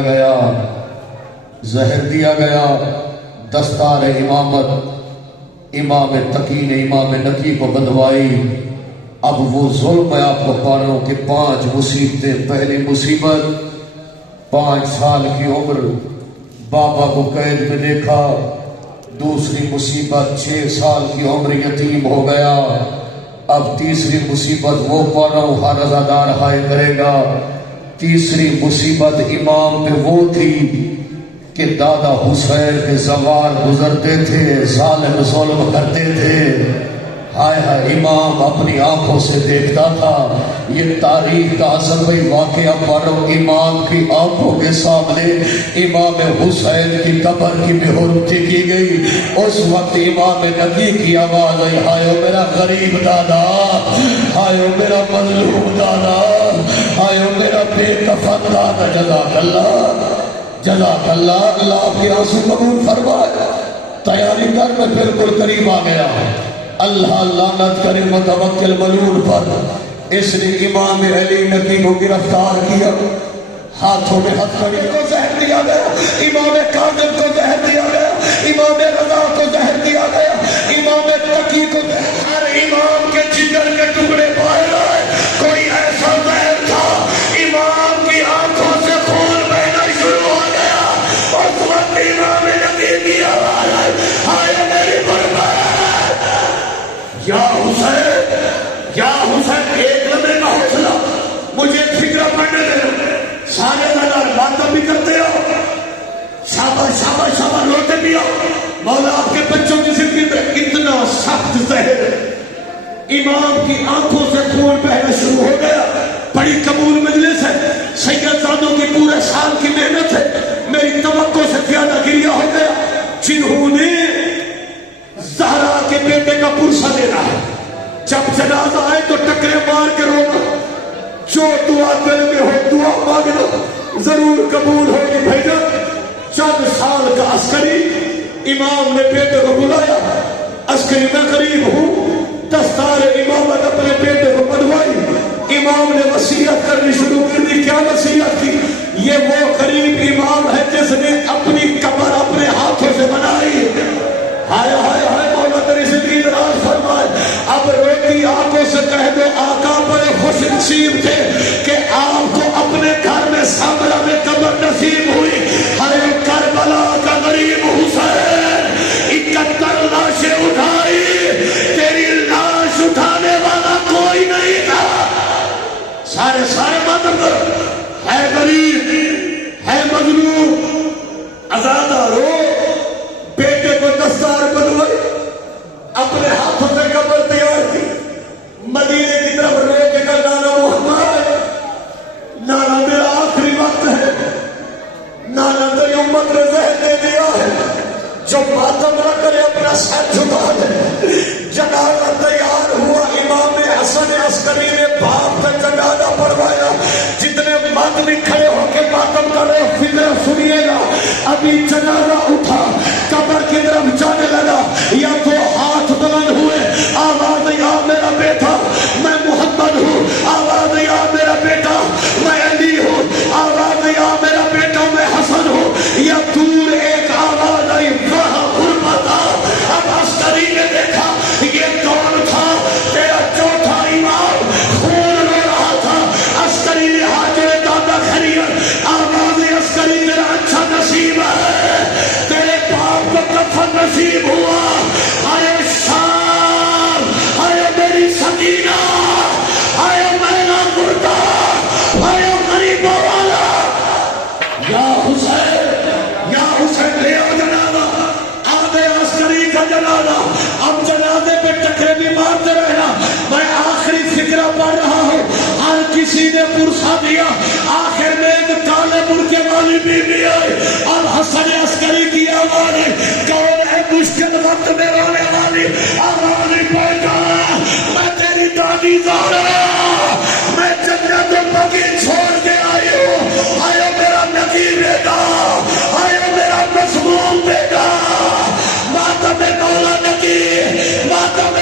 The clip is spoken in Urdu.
دیا گیا، زہر دیا گیا، دستار امامت امام تقی نے امام نقی کو بدوائی۔ اب وہ ظلم میں آپ کو پا رہا ہوں کہ 5 مصیبتیں۔ پہلی مصیبت 5 سال کی عمر بابا کو قید میں دیکھا۔ دوسری مصیبت 6 سال کی عمر یتیم ہو گیا۔ اب تیسری مصیبت وہ پا رہا ہوں ہر عزادار ہائے کرے گا۔ تیسری مصیبت امام پہ وہ تھی کہ دادا حسین کے زوار گزرتے تھے، ظالم ظلم کرتے تھے۔ ہائے ہائے امام اپنی آنکھوں سے دیکھتا تھا۔ یہ تاریخ کا عظمی واقعہ پڑھو، امام کی آنکھوں کے سامنے امام حسین کی قبر کی بحرمتی کی گئی۔ اس وقت امام نبی کی آواز آئی، ہائے میرا غریب دادا، ہائے میرا مظلوم دادا، ہائے میرا بے کفن دادا۔ جزاک اللہ، جزاک اللہ، اللہ آپ کے آنسو قبول فرمائے۔ تیاری کر، میں بالکل قریب آ گیا۔ اللہ لعنت کرے متوکل ملعون پر، اس نے امام علی نقی کو گرفتار کیا، ہاتھوں میں ہتھکڑی کو زہر دیا گیا، امام کاظم کو زہر دیا گیا، امام رضا کو زہر دیا گیا، امام تقی کو ہر امام کے جگر کے ٹکڑے باہر آئے۔ کوئی ایسا زہر تھا، امام کی آنکھوں سے خون بہنا شروع ہو گیا۔ اس وقت امام نبی کی آواز آئی، ہائے میری قربان، یا حسین، یا حسین، ایک لمحے کا حوصلہ، مجھے فکر پڑنے دے۔ سارے نظر باتیں بھی کرتے ہو، شاباش شاباش شاباش روتے بھی ہو۔ مولا آپ کے بچوں کی زندگی میں اتنا سخت زہر، امام کی آنکھوں سے خون بہنا شروع ہو گیا۔ بڑی قبول مجلس ہے، سید زادوں کی پورے سال کی محنت ہے، میری توقع سے زیادہ گریہ ہو گیا۔ جنہوں نے زہرا کے بیٹے کا پرسہ دینا ہے، جب جنازہ آئے تو ٹکرے مار کے رونا، جو دعا دل میں ہو دعا مانگنا، ضرور قبول ہوگی بھیجا۔ چند سال کا عسکری امام نے بیٹے کو بلایا، عسکری میں قریب ہوں، دستار امامت اپنے بیٹے کو بدوائی۔ امام نے وصیت کرنی شروع کر دی۔ کیا وصیت کی؟ یہ وہ قریب امام ہے جس نے اپنی قبر اپنے ہاتھوں سے بنائی۔ ہائے ہائے ہائے، مولا تیری زندگی دراز فرمائے۔ اب روتی آنکھوں سے کہہ دو، آقا بڑے خوش نصیب تھے کہ آپ کو اپنے گھر میں سامرا میں قبر نصیب ہوئی۔ ہائے کربلا کا غریب حسین، 71 لاشیں اٹھائی، تیری لاش اٹھانے والا کوئی نہیں تھا۔ سارے مطلب ہے غریب، ہے مظلوم، آزادہ رو، بیٹے کو دستار بدوائی، اپنے ہاتھوں سے قبر تیار کی، مدینے کی طرف رو کے کہا، نانا محمد، نانا میرا آخری وقت ہے، نانا تیری امت نے زہر دے دیا ہے، جو ماتم نہ کرے اپنا سر جھکا دے۔ جنازہ تیار ہوا، امام حسن عسکری نے باپ پہ جنازہ پڑھوایا۔ جتنے ماتمی کھڑے ہو کے ماتم کر رہے فکر سنیے گا، ابھی جنازہ اٹھا، قبر کی طرف جانے لگا، یا تو ہاتھ بلند ہوئے، آواز یا میرا بیٹا میں محمد ہوں، آواز یا میرا بیٹا میں علی ہوں، آواز یا میرا بیٹا میں حسن ہوں، یا دور ایک آواز آئی، وہاں غربت آ۔ اب عسکری نے دیکھا یہ کون تھا؟ تیرا چوتھا امام، خون رو رہا تھا۔ عسکری نے حاجر دادا خیریت، آواز عسکری تیرا اچھا نصیب ہے، تیرے باپ کو کفن نصیب ہوا۔ ہائے شام، ہائے میری سکینہ، ہائے میرا مردہ، ہائے غریبوں والا، یا حسین لے آؤ جنازہ، آدھے عسکری کا جنازہ۔ اب جنازے پہ ٹکرے بھی مارتے رہنا۔ میں آخری فکرہ پڑھ رہا ہوں، ہر کسی نے پرسہ دیا، آخر میں ایک کالے برقے والی بی بی آئی، اب حسن عسکری کی آواز ہے، کون ہے مشکل وقت میں رونے والی؟ آواز بیٹا میں تیری دادی زہرا، میں جنت بگی چھوڑ کے آئی ہوں، آئے میرا نبی بیٹا، آئے میرا مسموم بیٹا، ماتم مولا نبی، ماتم